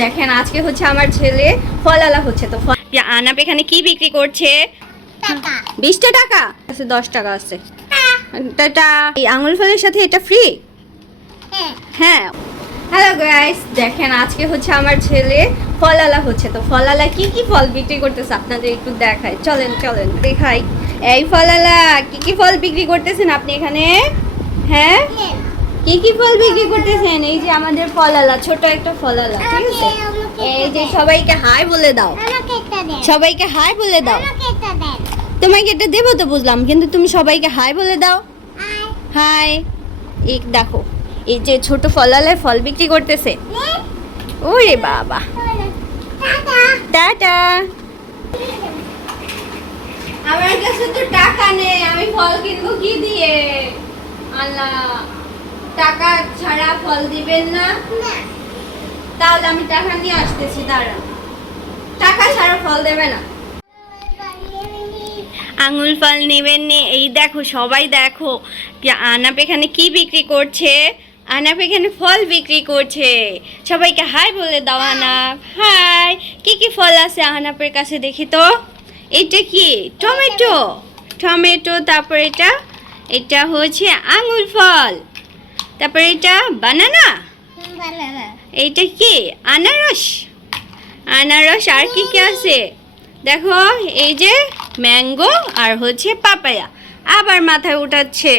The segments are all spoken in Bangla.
দেখেন আজকে হচ্ছে আমার ছেলে ফলালা হচ্ছে তো আনাপ এখানে কি বিক্রি করছে? 20টা টাকা আছে, 10 টাকা আছে। এটা এই আঙুল ফলের সাথে এটা ফ্রি। হ্যাঁ। হ্যালো গাইস, দেখেন আজকে হচ্ছে আমার ছেলে ফলালা হচ্ছে তো ফলালা কি কি ফল বিক্রি করতেছে আপনাদের একটু দেখাই। চলেন চলেন দেখাই। এই ফলালা কি কি ফল বিক্রি করতেছেন আপনি এখানে? হ্যাঁ, কি কি ফল বিক্রি করতেছেন? এই যে আমাদের ফলালা, ছোট একটা ফলালা, ঠিক আছে? এই যে সবাইকে হাই বলে দাও, সবাইকে হাই বলে দাও। তোমাকে এটা দেবো তো বুঝলাম, কিন্তু তুমি সবাইকে হাই বলে দাও। হাই। এই দেখো, এই যে ছোট ফলালায় ফল বিক্রি করতেছে। ওরে বাবা, টাটা। আমার কাছে তো টাকা নেই, আমি ফল কিনবো কি দিয়ে? আল্লাহ, টাকা ছাড়া ফল দিবেন না? তাহলে আমি টাকা নিয়ে আসতেছি, দাঁড়ান। টাকা ছাড়া ফল দেবে না। আঙুল ফল নেবেন নে। এই দেখো সবাই দেখো, আনাপ এখানে কি বিক্রি করছে? আনাপ এখানে ফল বিক্রি করছে। সবাইকে হাই বলে দাও আনাপ। হাই। কি কি ফল আছে আনাপের কাছে দেখি তো? এটা কি? টমেটো। টমেটো, তারপর এটা এটা হচ্ছে আঙুল ফল, তারপর এটা বানানা, এইটা কি? আনারস। আনারস। আর কি কি আছে দেখো? এই যে ম্যাঙ্গো আর হচ্ছে পাপায়া। আবার মাথায় উঠাচ্ছে।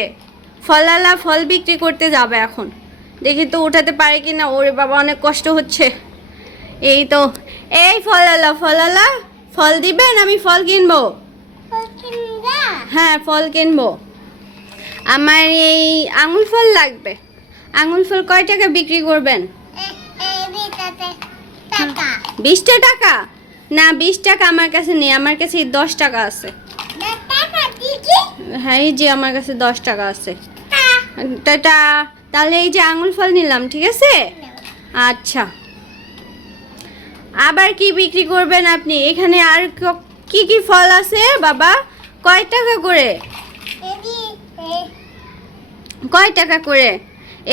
ফলালা ফল বিক্রি করতে যাবে এখন, দেখি তো উঠাতে পারে কি না। ওরে বাবা, অনেক কষ্ট হচ্ছে। এই তো, এই ফলালা ফলালা ফল দিবেন? আমি ফল কিনবো। হ্যাঁ, ফল কিনবো। আমার এই আঙুল ফল লাগবে। আঙুল ফল কয় টাকা বিক্রি করবেন? 20টা টাকা? না, 20 টাকা আমার কাছে নেই, আমার কাছে 10 টাকা আছে। হ্যাঁ, এই যে আমার কাছে 10 টাকা আছে। টাটা। তাহলে এই যে আঙুল ফল নিলাম, ঠিক আছে? আচ্ছা, আবার কি বিক্রি করবেন আপনি এখানে? আর কি কি ফল আছে বাবা? কয় টাকা করে? কয় টাকা করে?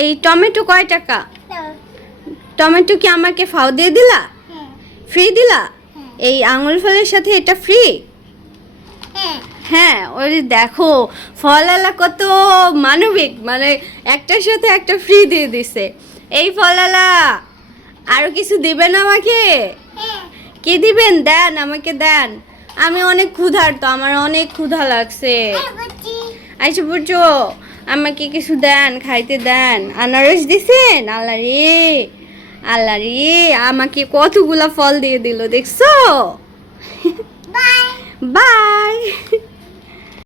এই টমেটো কয় টাকা? টমেটো কি আমাকে ফাও দিয়ে দিলা? ফ্রি দিলা? এই আঙুল ফলের সাথে এটা ফ্রি? হ্যাঁ। ওই দেখো ফলালা কত মানবিক, মানে একটার সাথে একটা ফ্রি দিয়ে দিছে। এই ফলালা আরো কিছু দিবেন আমাকে? কি দিবেন? দেন, আমাকে দেন। আমি অনেক ক্ষুধার্ত, আমার অনেক ক্ষুধা লাগছে। আচ্ছা বুঝছো, আমাকে কিছু দেন, খাইতে দেন। আনারস দিছেন? আল্লাহ রে, আল্লাহ রে, আমাকে কতগুলা ফল দিয়ে দিল দেখছো?